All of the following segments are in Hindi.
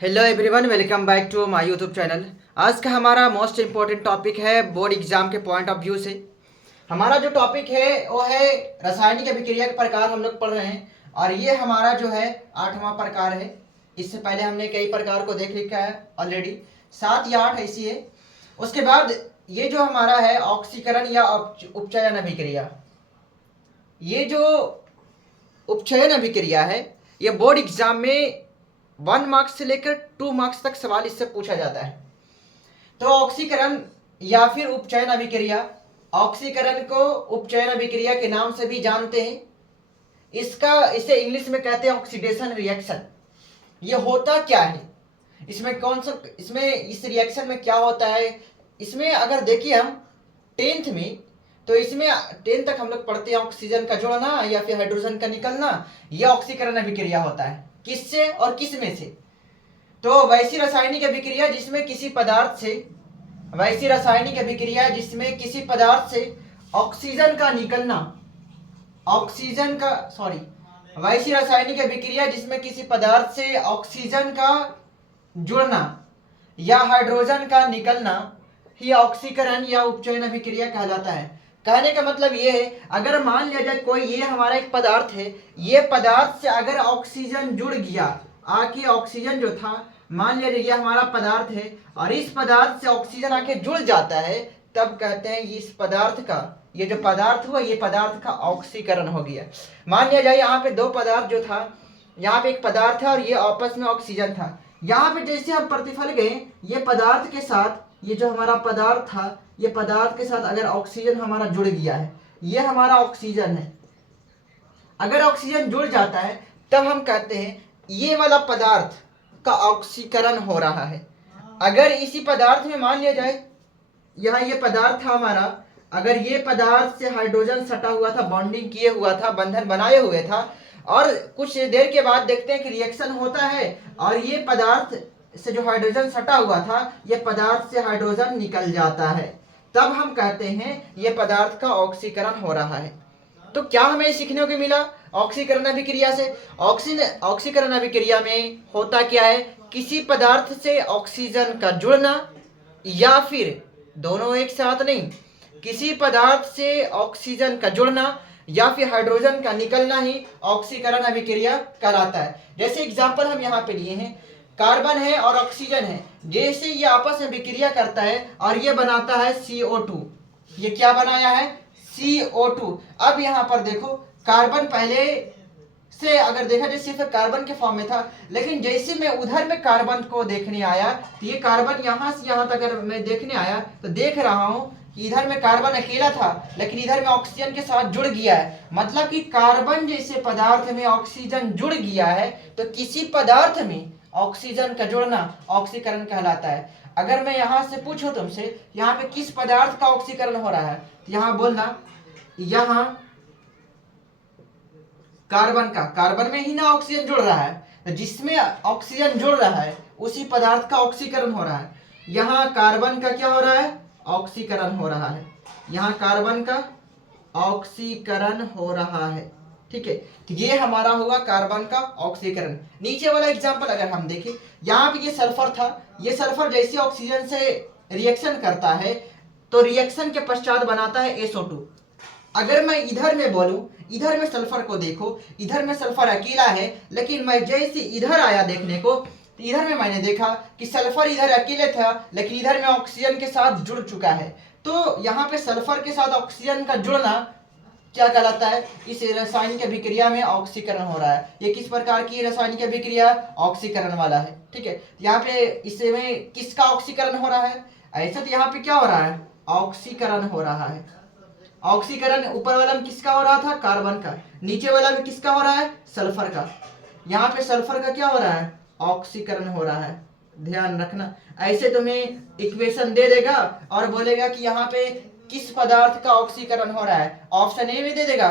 Hello everyone, welcome back to my YouTube channel. आज का हमारा मोस्ट इम्पोर्टेंट टॉपिक है बोर्ड एग्जाम के पॉइंट ऑफ व्यू से। हमारा जो टॉपिक है वो है रासायनिक अभिक्रिया के प्रकार हम लोग पढ़ रहे हैं और ये हमारा जो है 8वां प्रकार है। इससे पहले हमने कई प्रकार को देख लिखा है ऑलरेडी, 7 या 8 ऐसी है। उसके बाद ये जो हमारा है ऑक्सीकरण या उपचयन अभिक्रिया, ये जो उपचयन अभिक्रिया है ये बोर्ड एग्जाम में 1 मार्क्स से लेकर 2 मार्क्स तक सवाल इससे पूछा जाता है। तो ऑक्सीकरण या फिर उपचयन अभिक्रिया, ऑक्सीकरण को उपचयन अभिक्रिया के नाम से भी जानते हैं। इसे इंग्लिश में कहते हैं ऑक्सीडेशन रिएक्शन। ये होता क्या है, इसमें इस रिएक्शन में क्या होता है, इसमें अगर देखिए हम 10th में, तो इसमें 10 तक हम लोग पढ़ते हैं ऑक्सीजन का जुड़ना या फिर हाइड्रोजन का निकलना, यह ऑक्सीकरण अभिक्रिया होता है। किससे और किस में से? तो वैसी रासायनिक अभिक्रिया जिसमें किसी पदार्थ से वैसी रासायनिक अभिक्रिया जिसमें किसी पदार्थ से ऑक्सीजन का निकलना वैसी रासायनिक अभिक्रिया जिसमें किसी पदार्थ से ऑक्सीजन का जुड़ना या हाइड्रोजन का निकलना ही ऑक्सीकरण या उपचयन अभिक्रिया कहलाता है। कहने का मतलब ये है, अगर मान लिया जाए कोई ये हमारा एक पदार्थ है, ये पदार्थ से अगर ऑक्सीजन जुड़ गया, आके ऑक्सीजन जो था, मान लिया ये हमारा पदार्थ है और इस पदार्थ से ऑक्सीजन आके जुड़ जाता है, तब कहते हैं इस पदार्थ का, ये जो पदार्थ हुआ, ये पदार्थ का ऑक्सीकरण हो गया। मान लिया जाए यहाँ पे 2 पदार्थ जो था, यहाँ पे एक पदार्थ है और ये आपस में ऑक्सीजन था। यहाँ पे जैसे हम प्रतिफल गए, ये पदार्थ के साथ, ये जो हमारा पदार्थ था, ये पदार्थ के साथ अगर ऑक्सीजन हमारा जुड़ गया है, ये हमारा ऑक्सीजन है, अगर ऑक्सीजन जुड़ जाता है तब हम कहते हैं ये वाला पदार्थ का ऑक्सीकरण हो रहा है। अगर इसी पदार्थ में मान लिया जाए, यहाँ ये पदार्थ था हमारा, अगर ये पदार्थ से हाइड्रोजन सटा हुआ था, बॉन्डिंग किए हुआ था, बंधन बनाए हुए था, और कुछ देर के बाद देखते हैं कि रिएक्शन होता है और ये पदार्थ से जो हाइड्रोजन सटा हुआ था, ये पदार्थ से हाइड्रोजन निकल जाता है, तब हम कहते हैं ये पदार्थ का ऑक्सीकरण हो रहा है। तो क्या हमें सीखने को मिला ऑक्सीकरण अभिक्रिया से? ऑक्सीकरण अभिक्रिया में होता क्या है, किसी पदार्थ से ऑक्सीजन का जुड़ना या फिर दोनों एक साथ नहीं, किसी पदार्थ से ऑक्सीजन का जुड़ना या फिर हाइड्रोजन का निकलना ही ऑक्सीकरण अभिक्रिया कहलाता है। जैसे एग्जांपल हम यहाँ पे लिए हैं, कार्बन है और ऑक्सीजन है, जैसे ये आपस में विक्रिया करता है और ये बनाता है CO2। ये क्या बनाया है? CO2। अब यहाँ पर देखो, कार्बन पहले से अगर देखा जाए सिर्फ कार्बन के फॉर्म में था, लेकिन जैसे मैं उधर में कार्बन को देखने आया, तो ये कार्बन यहाँ से यहाँ तक अगर मैं देखने आया तो देख रहा हूँ कि इधर में कार्बन अकेला था, लेकिन इधर में ऑक्सीजन के साथ जुड़ गया है। मतलब कि कार्बन जैसे पदार्थ में ऑक्सीजन जुड़ गया है, तो किसी पदार्थ में ऑक्सीजन का जुड़ना ऑक्सीकरण कहलाता है। अगर मैं यहाँ से पूछूं तुमसे, यहाँ पे किस पदार्थ का ऑक्सीकरण हो रहा है, तो यहाँ बोलना, यहाँ कार्बन का, कार्बन में ही ना ऑक्सीजन जुड़ रहा है, तो जिसमें ऑक्सीजन जुड़ रहा है उसी पदार्थ का ऑक्सीकरण हो रहा है। यहाँ कार्बन का क्या हो रहा है? ऑक्सीकरण हो रहा है। यहाँ कार्बन का ऑक्सीकरण हो रहा है, ठीक है। तो ये हमारा होगा कार्बन का ऑक्सीकरण। नीचे वाला एग्जांपल अगर हम देखें, यहाँ पे ये सल्फर था, ये सल्फर जैसे ऑक्सीजन से रिएक्शन करता है तो रिएक्शन के पश्चात बनाता है SO2। अगर मैं इधर में बोलूं, इधर में सल्फर को देखो, इधर में सल्फर अकेला है, लेकिन मैं जैसे इधर आया देखने को, तो इधर में मैंने देखा कि सल्फर इधर अकेले था, लेकिन इधर में ऑक्सीजन के साथ जुड़ चुका है। तो यहाँ पे सल्फर के साथ ऑक्सीजन का जुड़ना क्या कहलाता है? इस रासायनिक अभिक्रिया में ऑक्सीकरण हो रहा है। ये किस प्रकार की रासायनिक अभिक्रिया? ऑक्सीकरण वाला है, ठीक है। यहाँ पे इसमें किसका ऑक्सीकरण हो रहा है? ऐसे तो यहाँ पे क्या हो रहा है? ऑक्सीकरण हो रहा है। ऑक्सीकरण ऊपर वाला में किसका हो रहा था? कार्बन का। नीचे वाला में किसका हो रहा है? सल्फर का। यहाँ पे सल्फर का क्या हो रहा है? ऑक्सीकरण हो रहा है। ध्यान रखना, ऐसे तुम्हें इक्वेशन दे देगा और बोलेगा कि यहाँ पे किस पदार्थ का ऑक्सीकरण हो रहा है। ऑप्शन ए में दे देगा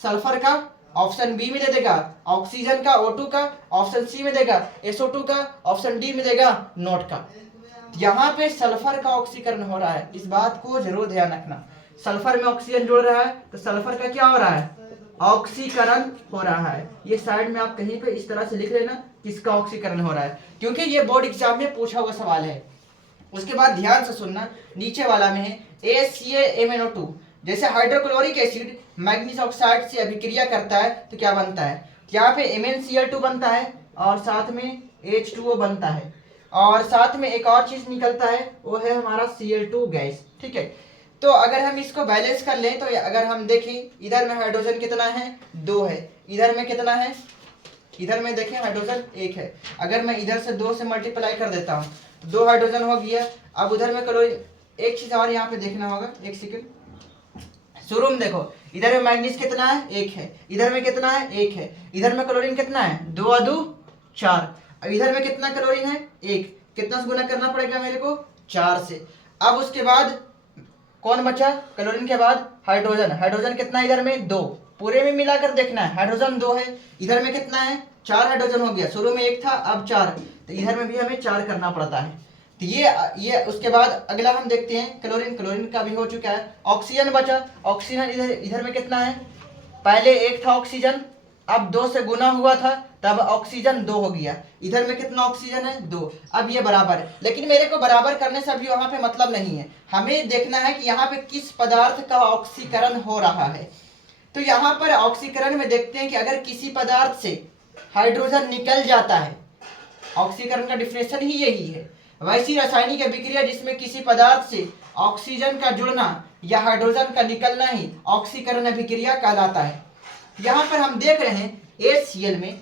सल्फर का, ऑप्शन बी में दे देगा ऑक्सीजन का O2 का, ऑप्शन सी में देगा SO2 का, ऑप्शन डी में देगा नोट का। यहाँ पे सल्फर का ऑक्सीकरण हो रहा है, इस बात को जरूर ध्यान रखना। सल्फर में ऑक्सीजन जुड़ रहा है तो सल्फर का क्या हो रहा है? ऑक्सीकरण हो रहा है। ये साइड में आप कहीं पे इस तरह से लिख लेना किसका ऑक्सीकरण हो रहा है, क्योंकि ये बोर्ड एग्जाम में पूछा हुआ सवाल है। उसके बाद ध्यान से सुनना, नीचे वाला में है ACaMnO2। जैसे हाइड्रोक्लोरिक एसिड मैग्नीज ऑक्साइड से अभिक्रिया करता है तो क्या बनता है, यहाँ पे MnCl2 बनता है और साथ में H2O बनता है, और साथ में एक और चीज निकलता है वो है हमारा Cl2 गैस। ठीक है, तो अगर हम इसको बैलेंस कर लें तो अगर हम देखें इधर में हाइड्रोजन कितना है, 2 है, इधर में कितना है, इधर में देखें हाइड्रोजन 1 है। अगर मैं इधर से 2 से मल्टीप्लाई कर देता हूँ तो 2 हाइड्रोजन हो गया। अब उधर में क्लोरीन, एक चीज और यहाँ पे देखना होगा, एक सेकंड, शुरू में देखो इधर में मैग्नीज कितना है, 1 है, इधर में कितना है, 1 है, इधर में क्लोरीन कितना है, 2 और 2 4, अब इधर में कितना क्लोरीन है, 1, कितना से गुना करना पड़ेगा मेरे को, 4 से। अब उसके बाद कौन बचा, क्लोरीन के बाद हाइड्रोजन, हाइड्रोजन कितना इधर में, 2, पूरे में मिलाकर देखना है, हाइड्रोजन 2 है, इधर में कितना है, 4 हाइड्रोजन हो गया, शुरू में 1 था अब 4, तो इधर में भी हमें 4 करना पड़ता है। तो ये उसके बाद अगला हम देखते हैं क्लोरीन, क्लोरीन का भी हो चुका है। ऑक्सीजन बचा, ऑक्सीजन इधर में कितना है, पहले 1 था ऑक्सीजन, अब 2 से गुना हुआ था तब ऑक्सीजन 2 हो गया, इधर में कितना ऑक्सीजन है, 2, अब ये बराबर है। लेकिन मेरे को बराबर करने से अभी वहां पे मतलब नहीं है, हमें देखना है कि यहाँ पे किस पदार्थ का ऑक्सीकरण हो रहा है। तो यहाँ पर ऑक्सीकरण में देखते हैं कि अगर किसी पदार्थ से हाइड्रोजन निकल जाता है, ऑक्सीकरण का डिफिनेशन ही यही है, वैसी रासायनिक अभिक्रिया जिसमें किसी पदार्थ से ऑक्सीजन का जुड़ना या हाइड्रोजन का निकलना ही ऑक्सीकरण अभिक्रिया कहलाता है। यहाँ पर हम देख रहे हैं HCl में,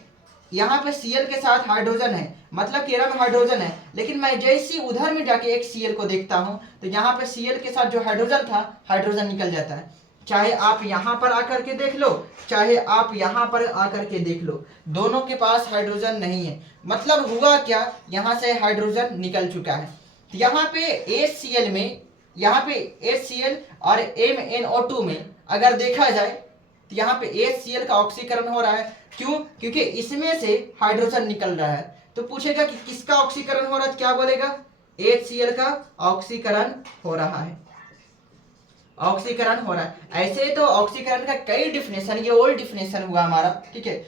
यहाँ पे Cl के साथ हाइड्रोजन है, मतलब कि में हाइड्रोजन है, लेकिन मैं जैसे उधर में जाके एक Cl को देखता हूँ तो यहाँ पे Cl के साथ जो हाइड्रोजन था, हाइड्रोजन निकल जाता है। चाहे आप यहाँ पर आकर के देख लो, चाहे आप यहाँ पर आकर के देख लो, दोनों के पास हाइड्रोजन नहीं है। मतलब हुआ क्या, यहाँ से हाइड्रोजन निकल चुका है। यहाँ पे HCl में, यहाँ पे HCl और MnO2 में अगर देखा जाए तो यहाँ पे HCl का ऑक्सीकरण हो रहा है। क्यों, क्योंकि इसमें से हाइड्रोजन निकल रहा है। तो पूछेगा कि किसका ऑक्सीकरण हो रहा है, क्या बोलेगा, HCl का ऑक्सीकरण हो रहा है, ऑक्सीकरण हो रहा है। ऐसे तो ऑक्सीकरण का कई डिफिनेशन, ये ओल्ड डिफिनेशन हुआ हमारा, ठीक है।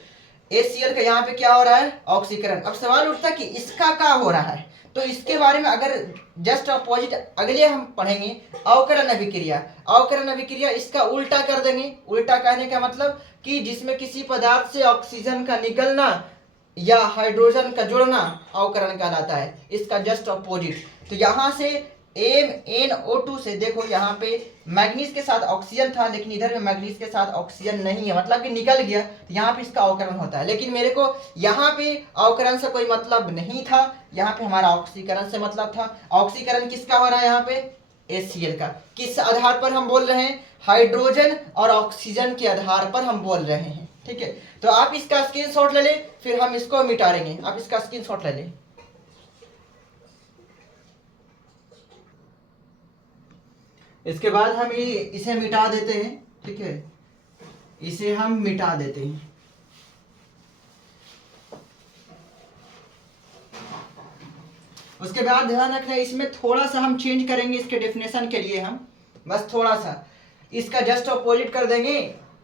HCl का यहाँ पे क्या हो रहा है, ऑक्सीकरण। अब सवाल उठता है कि इसका क्या हो रहा है, तो इसके बारे में अगर जस्ट अपोजिट अगले हम पढ़ेंगे अवकरण अभिक्रिया। अवकरण अभिक्रिया इसका उल्टा कर देंगे। उल्टा कहने का मतलब कि जिसमें किसी पदार्थ से ऑक्सीजन का निकलना या हाइड्रोजन का जुड़ना अवकरण कहलाता है, इसका जस्ट अपोजिट। तो यहाँ से MnO2 से देखो, यहाँ पे मैग्नीज के साथ ऑक्सीजन था, लेकिन इधर में मैग्नीज के साथ ऑक्सीजन नहीं है, मतलब कि निकल गया, तो यहाँ पे इसका अवकरण होता है। लेकिन मेरे को यहाँ पे अवकरण से कोई मतलब नहीं था, यहाँ पे हमारा ऑक्सीकरण से मतलब था। ऑक्सीकरण किसका हो रहा है यहाँ पे, HCl का। किस आधार पर हम बोल रहे हैं, हाइड्रोजन और ऑक्सीजन के आधार पर हम बोल रहे हैं, ठीक है। तो आप इसका स्क्रीनशॉट ले लें, फिर हम इसको मिटा देंगे। आप इसका स्क्रीनशॉट ले लें। इसके बाद हम इसे मिटा देते हैं, ठीक है, इसे हम मिटा देते हैं। उसके बाद ध्यान रखना, इसमें थोड़ा सा हम चेंज करेंगे इसके डेफिनेशन के लिए, हम बस थोड़ा सा इसका जस्ट अपोजिट कर देंगे।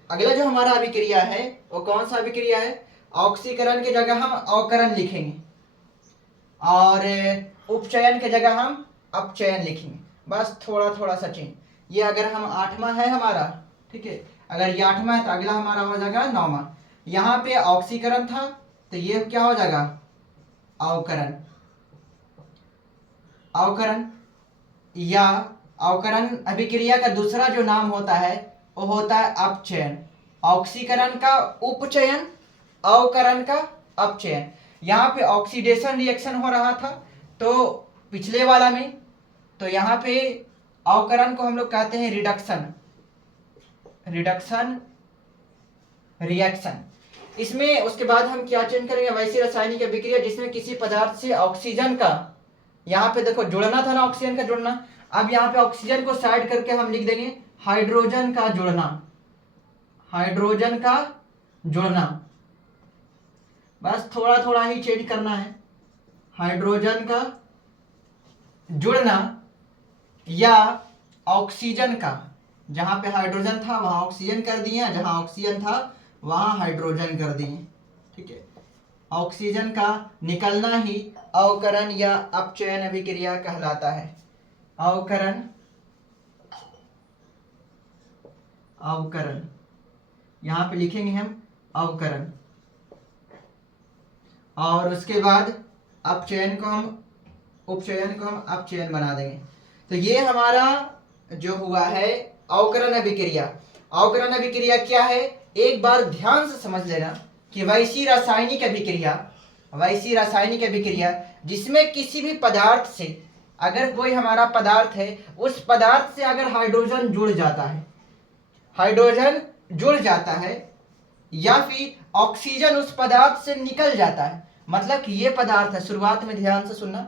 अगला जो हमारा अभिक्रिया है वो कौन सा अभिक्रिया है, ऑक्सीकरण की जगह हम अवकरण लिखेंगे और उपचयन की जगह हम अपचयन लिखेंगे, बस थोड़ा थोड़ा सा चेंज। ये अगर हम 8वां है हमारा, ठीक है, अगर ये 8वां है तो अगला हमारा हो जाएगा 9वां। यहाँ पे ऑक्सीकरण था तो ये क्या हो जाएगा, अवकरण। अवकरण या अवकरण अभिक्रिया का दूसरा जो नाम होता है वो होता है अपचयन। ऑक्सीकरण का उपचयन, अवकरण का अपचयन। यहाँ पे ऑक्सीडेशन रिएक्शन हो रहा था तो पिछले वाला में, तो यहाँ पे अवकरण को हम लोग कहते हैं रिडक्शन, रिडक्शन रिएक्शन। इसमें उसके बाद हम क्या चेंज करेंगे, वैसी रासायनिक अभिक्रिया जिसमें किसी पदार्थ से ऑक्सीजन का, यहाँ पे देखो जुड़ना था ना, ऑक्सीजन का जुड़ना, अब यहाँ पे ऑक्सीजन को साइड करके हम लिख देंगे हाइड्रोजन का जुड़ना, हाइड्रोजन का जुड़ना, बस थोड़ा थोड़ा ही चेंज करना है। हाइड्रोजन का जुड़ना या ऑक्सीजन का जहां पे हाइड्रोजन था वहां ऑक्सीजन कर दिए, जहां ऑक्सीजन था वहां हाइड्रोजन कर दिए। ठीक है, ऑक्सीजन का निकलना ही अवकरण या अपचयन अभिक्रिया कहलाता है। अवकरण, अवकरण यहां पे लिखेंगे हम अवकरण, और उसके बाद अपचयन को हम उपचयन को हम अपचयन बना देंगे। तो ये हमारा जो हुआ है अवकरण अभिक्रिया। अवकरण अभिक्रिया क्या है, एक बार ध्यान से समझ लेना कि वैसी रासायनिक अभिक्रिया, वैसी रासायनिक अभिक्रिया जिसमें किसी भी पदार्थ से, अगर कोई हमारा पदार्थ है उस पदार्थ से अगर हाइड्रोजन जुड़ जाता है, हाइड्रोजन जुड़ जाता है या फिर ऑक्सीजन उस पदार्थ से निकल जाता है। मतलब कि ये पदार्थ है, शुरुआत में ध्यान से सुनना,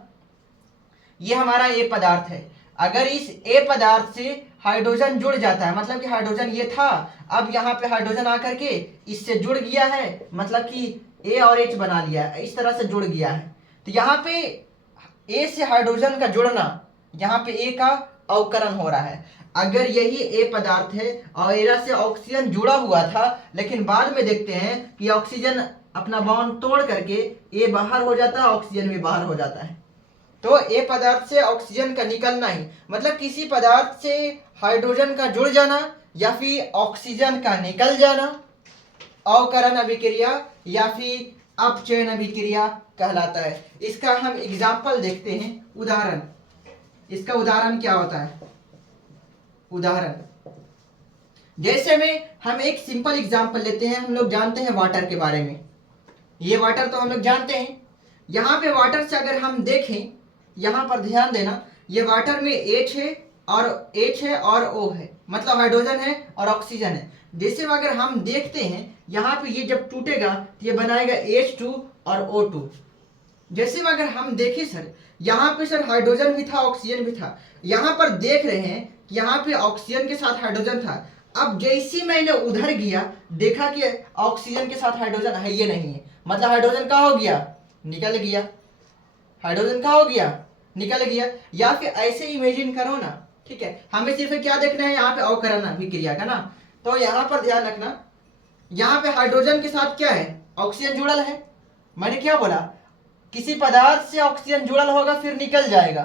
ये हमारा ए पदार्थ है। अगर इस ए पदार्थ से हाइड्रोजन जुड़ जाता है, मतलब कि हाइड्रोजन ये था, अब यहाँ पे हाइड्रोजन आकर के इससे जुड़ गया है, मतलब कि ए और एच बना लिया है, इस तरह से जुड़ गया है। तो यहाँ पे ए से हाइड्रोजन का जुड़ना, यहाँ पे ए का अवकरण हो रहा है। अगर यही ए पदार्थ है और एरा से ऑक्सीजन जुड़ा हुआ था, लेकिन बाद में देखते हैं कि ऑक्सीजन अपना बॉन्ड तोड़ करके ए बाहर हो जाता है, ऑक्सीजन भी बाहर हो जाता है। तो ए पदार्थ से ऑक्सीजन का निकलना ही, मतलब किसी पदार्थ से हाइड्रोजन का जुड़ जाना या फिर ऑक्सीजन का निकल जाना, अवकरण अभिक्रिया या फिर अपचयन अभिक्रिया कहलाता है। इसका हम एग्जाम्पल देखते हैं, उदाहरण। इसका उदाहरण क्या होता है, उदाहरण जैसे में हम एक सिंपल एग्जाम्पल लेते हैं। हम लोग जानते हैं वाटर के बारे में, ये वाटर तो हम लोग जानते हैं। यहाँ पे वाटर से अगर हम देखें, यहाँ पर ध्यान देना, ये वाटर में एच है और ओ है, मतलब हाइड्रोजन है और ऑक्सीजन है। जैसे अगर हम देखते हैं यहाँ पे ये जब टूटेगा तो ये बनाएगा H2 और O2। जैसे अगर हम देखें सर, यहाँ पे सर हाइड्रोजन भी था, ऑक्सीजन भी था। यहाँ पर देख रहे हैं कि यहाँ पे ऑक्सीजन के साथ हाइड्रोजन था। अब जैसे मैंने उधर गया, देखा कि ऑक्सीजन के साथ हाइड्रोजन है ये नहीं है, मतलब हाइड्रोजन कहाँ हो गया, निकल गया। हाइड्रोजन कहाँ हो गया, निकल गया। या फिर ऐसे इमेजिन करो ना, ठीक है, हमें सिर्फ क्या देखना है यहाँ पे अवकरण अभिक्रिया का ना। तो यहाँ पर ध्यान रखना, यहाँ पे हाइड्रोजन के साथ क्या है, ऑक्सीजन जुड़ल है। मैंने क्या बोला, किसी पदार्थ से ऑक्सीजन जुड़ल होगा फिर निकल जाएगा,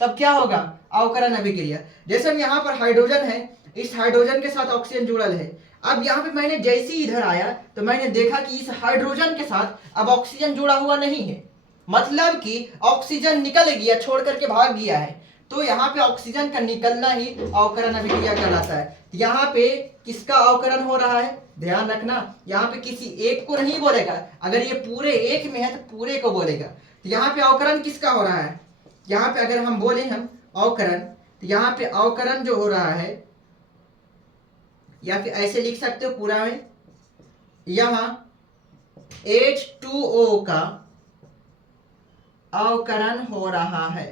तब क्या होगा, अवकरण अभिक्रिया। जैसे हम यहाँ पर हाइड्रोजन है, इस हाइड्रोजन के साथ ऑक्सीजन जुड़ल है। अब यहाँ पे मैंने जैसे ही इधर आया तो मैंने देखा कि इस हाइड्रोजन के साथ अब ऑक्सीजन जुड़ा हुआ नहीं है, मतलब कि ऑक्सीजन निकल गया, छोड़ करके भाग गया है। तो यहाँ पे ऑक्सीजन का निकलना ही अवकरण अभिक्रिया कहलाता है। यहाँ पे किसका अवकरण हो रहा है, ध्यान रखना, यहाँ पे किसी एक को नहीं बोलेगा। अगर ये पूरे एक में है तो पूरे को बोलेगा। तो यहाँ पे अवकरण किसका हो रहा है, यहाँ पे अगर हम बोले हम अवकरण, तो यहाँ पे अवकरण जो हो रहा है, या फिर ऐसे लिख सकते हो पूरा में, यहाँ H2O का अवकरण हो रहा है,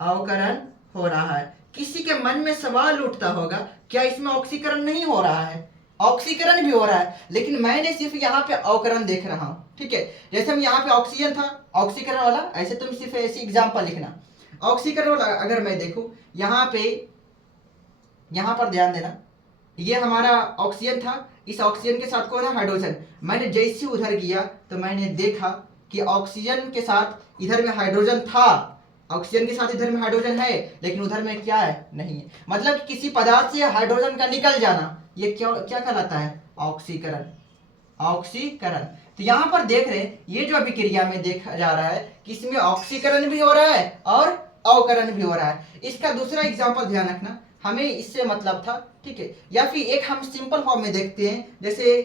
अवकरण हो रहा है। किसी के मन में सवाल उठता होगा, क्या इसमें ऑक्सीकरण नहीं हो रहा है, ऑक्सीकरण भी हो रहा है, लेकिन मैंने सिर्फ यहाँ पे अवकरण देख रहा हूं। ठीक है, जैसे हम यहाँ पे ऑक्सीजन था, ऑक्सीकरण वाला, ऐसे तुम सिर्फ ऐसे एग्जांपल लिखना। ऑक्सीकरण वाला अगर मैं देखूं, यहाँ पे, यहाँ पर ध्यान देना, ये हमारा ऑक्सीजन था, इस ऑक्सीजन के साथ कौन है, हाइड्रोजन। मैंने जैसे उधर गया तो मैंने देखा कि ऑक्सीजन के साथ इधर में हाइड्रोजन था, ऑक्सीजन के साथ इधर में हाइड्रोजन है, लेकिन उधर में क्या है, नहीं है। मतलब किसी पदार्थ से हाइड्रोजन का निकल जाना, ये क्या क्या कहलाता है, ऑक्सीकरण, ऑक्सीकरण। तो यहाँ पर देख रहे हैं, ये जो अभिक्रिया में देखा जा रहा है कि इसमें ऑक्सीकरण भी हो रहा है और अवकरण भी हो रहा है। इसका दूसरा एग्जाम्पल ध्यान रखना, हमें इससे मतलब था, ठीक है। या फिर एक हम सिंपल फॉर्म में देखते हैं, जैसे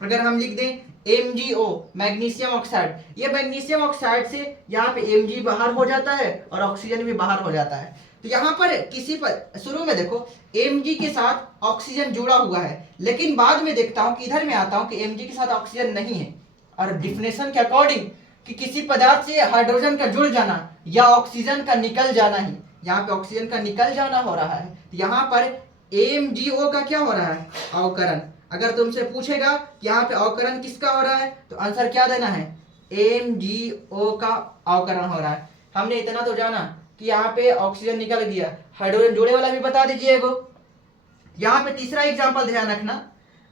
अगर हम लिख दें MgO, मैग्नीशियम ऑक्साइड, ये मैग्नीशियम ऑक्साइड से यहाँ पे Mg बाहर हो जाता है और ऑक्सीजन भी बाहर हो जाता है। तो यहाँ पर किसी पर शुरू में देखो Mg के साथ ऑक्सीजन जुड़ा हुआ है, लेकिन बाद में देखता हूँ कि इधर में आता हूँ कि Mg के साथ ऑक्सीजन नहीं है। और डिफिनेशन के अकॉर्डिंग कि किसी पदार्थ से हाइड्रोजन का जुड़ जाना या ऑक्सीजन का निकल जाना ही, यहाँ पे ऑक्सीजन का निकल जाना हो रहा है। यहाँ पर MgO का क्या हो रहा है, अवकरण। अगर तुमसे पूछेगा कि यहाँ पे अवकरण किसका हो रहा है, तो आंसर क्या देना है, MgO का अवकरण हो रहा है। हमने इतना तो जाना कि यहाँ पे ऑक्सीजन निकल गया, हाइड्रोजन जोड़े वाला भी बता दीजिए एगो। यहाँ पे तीसरा एग्जाम्पल ध्यान रखना,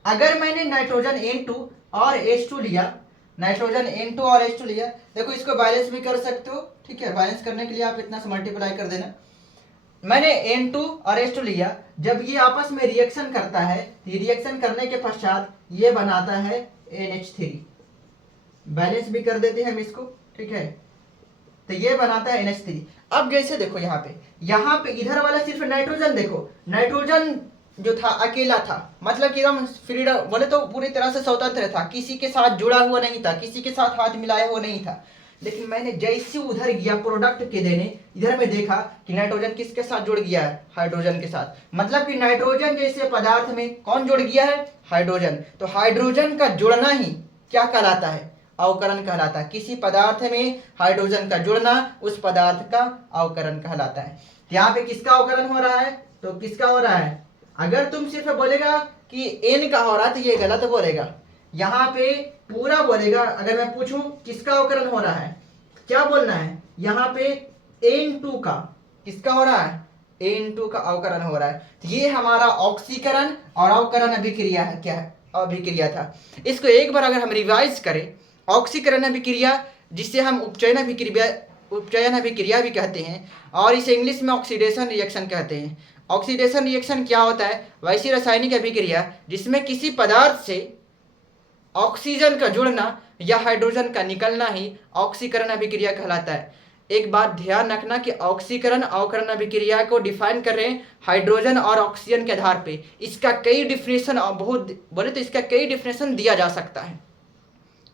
अगर मैंने नाइट्रोजन N2 और H2 लिया, नाइट्रोजन N2 और H2 लिया, देखो इसको बैलेंस भी कर सकते हो, ठीक है, बैलेंस करने के लिए आप इतना से मल्टीप्लाई कर देना। मैंने N2 और H2 लिया, जब ये आपस में रिएक्शन करता है, रिएक्शन करने के पश्चात ये बनाता है NH3, बैलेंस भी कर देते हैं हम इसको, ठीक है, तो ये बनाता है NH3। अब जैसे देखो यहाँ पे इधर वाला सिर्फ नाइट्रोजन, देखो नाइट्रोजन जो था अकेला था, मतलब कि एकदम फ्रीडम बोले तो पूरी तरह से स्वतंत्र था, किसी के साथ जुड़ा हुआ नहीं था, किसी के साथ हाथ मिलाया हुआ नहीं था। लेकिन मैंने जैसे उधर गया प्रोडक्ट के देने, इधर में देखा कि नाइट्रोजन किसके साथ जुड़ गया है, हाइड्रोजन के साथ, मतलब कि नाइट्रोजन जैसे पदार्थ में कौन जुड़ गया है, हाइड्रोजन। तो हाइड्रोजन का जुड़ना ही क्या कहलाता है, अवकरण कहलाता है। किसी पदार्थ में हाइड्रोजन का जुड़ना उस पदार्थ का अवकरण कहलाता है। यहाँ पे किसका अवकरण हो रहा है, तो किसका हो रहा है, अगर तुम सिर्फ बोलेगा कि N का हो रहा है तो ये गलत बोलेगा, यहाँ पे पूरा बोलेगा। अगर मैं पूछूं किसका अवकरण हो रहा है, क्या बोलना है, यहाँ पे N2 का, किसका हो रहा है, N2 का अवकरण हो रहा है। तो ये हमारा ऑक्सीकरण और अवकरण अभिक्रिया है, क्या है, अभिक्रिया था। इसको एक बार अगर हम रिवाइज करें, ऑक्सीकरण अभिक्रिया जिसे हम उपचयन अभिक्रिया भी कहते हैं, और इसे इंग्लिश में ऑक्सीडेशन रिएक्शन कहते हैं। ऑक्सीडेशन रिएक्शन क्या होता है, वैसी रासायनिक अभिक्रिया जिसमें किसी पदार्थ से ऑक्सीजन का जुड़ना या हाइड्रोजन का निकलना ही ऑक्सीकरण अभिक्रिया कहलाता है। एक बात ध्यान रखना कि ऑक्सीकरण अवकरण अभिक्रिया को डिफाइन कर रहे हैं हाइड्रोजन और ऑक्सीजन के आधार पे। इसका कई डिफिनेशन, बहुत बोले तो इसका कई डिफिनेशन दिया जा सकता है।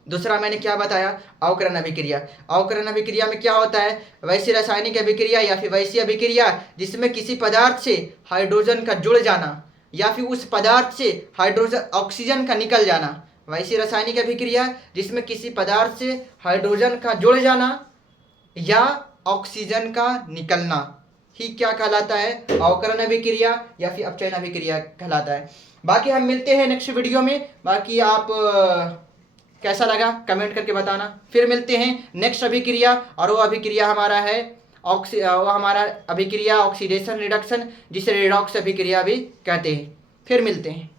दूसरा मैंने क्या बताया, अवकरण अभिक्रिया। अवकरण अभिक्रिया में क्या होता है, वैसी रासायनिक अभिक्रिया या फिर वैसी अभिक्रिया जिसमें किसी पदार्थ से हाइड्रोजन का जुड़ जाना या फिर उस पदार्थ से हाइड्रोजन ऑक्सीजन का निकल जाना। वैसी रासायनिक अभिक्रिया जिसमें किसी पदार्थ से हाइड्रोजन का जुड़ जाना या ऑक्सीजन का निकलना ही क्या कहलाता है, अवकरण अभिक्रिया या फिर अपचयन अभिक्रिया कहलाता है। बाकी हम मिलते हैं नेक्स्ट वीडियो में। बाकी आप कैसा लगा कमेंट करके बताना। फिर मिलते हैं नेक्स्ट अभिक्रिया, और वो अभिक्रिया हमारा है वो हमारा अभिक्रिया ऑक्सीडेशन रिडक्शन, जिसे रिडॉक्स अभिक्रिया भी कहते हैं। फिर मिलते हैं।